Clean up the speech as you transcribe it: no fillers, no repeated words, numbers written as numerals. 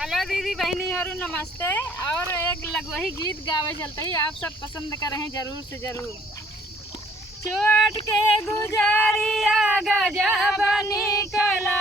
हेलो दीदी बहनी और नमस्ते। और एक लगवही गीत गावे चलते ही आप सब पसंद करें जरूर से जरूर। छोट के गुजरिया गजब निकला